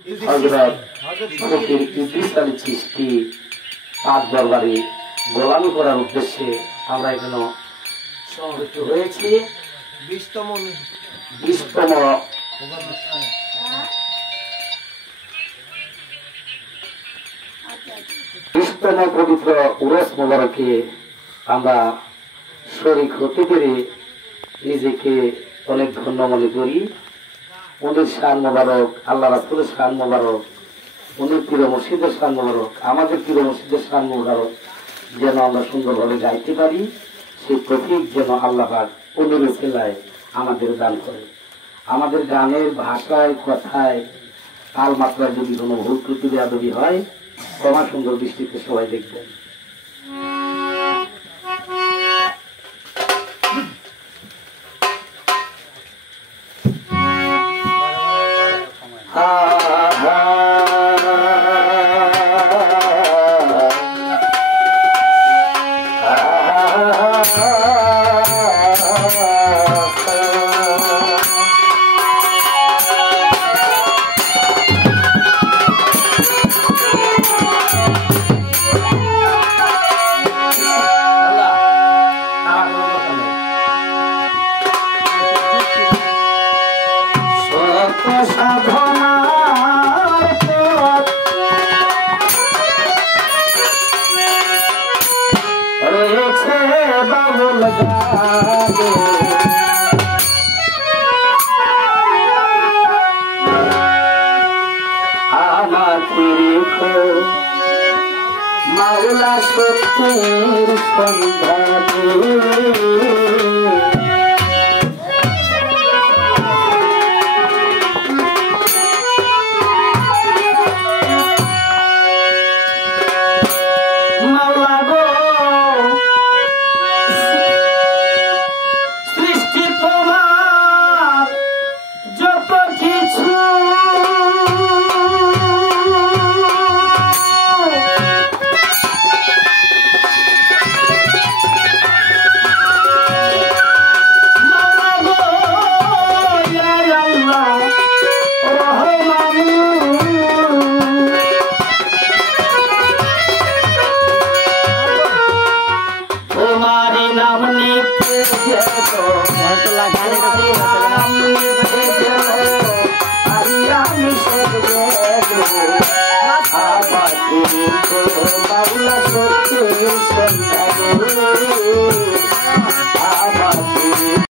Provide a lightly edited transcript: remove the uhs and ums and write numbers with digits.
হযরত ফকির ইদ্রিস আলী চিশতি পাক দরবারে গোলামি করার উদ্দেশ্যে আমরা এখানে সমবেত হয়েছি। 20তম পবিত্র উরস মোবারকে আমরা শরীক হতে পেরে নিজেকে অনেক ধন্য মনে করি। উনির শান মোবারক, আল্লাহ রাসূলের শান মোবারক, উনির প্রিয় মসজিদের শান মোবারক, আমাদের প্রিয় মসজিদের শান মোবারক যেন আমরা সুন্দরভাবে গাইতে পারি, সেই তৌফিক যেন আল্লাহ পাক উনির উসিলায় আমাদের দান করে। আমাদের গানের ভাষায়, কথায়, তাল মাত্রায় যদি কোনো ভুল ত্রুটি বেয়াদবি হয়, ক্ষমা সুন্দর দৃষ্টিতে সবাই দেখবেন। মাওলা সত্যের সন্ধানে মাওলা গো সৃষ্টি তোমার যত কিছু I'm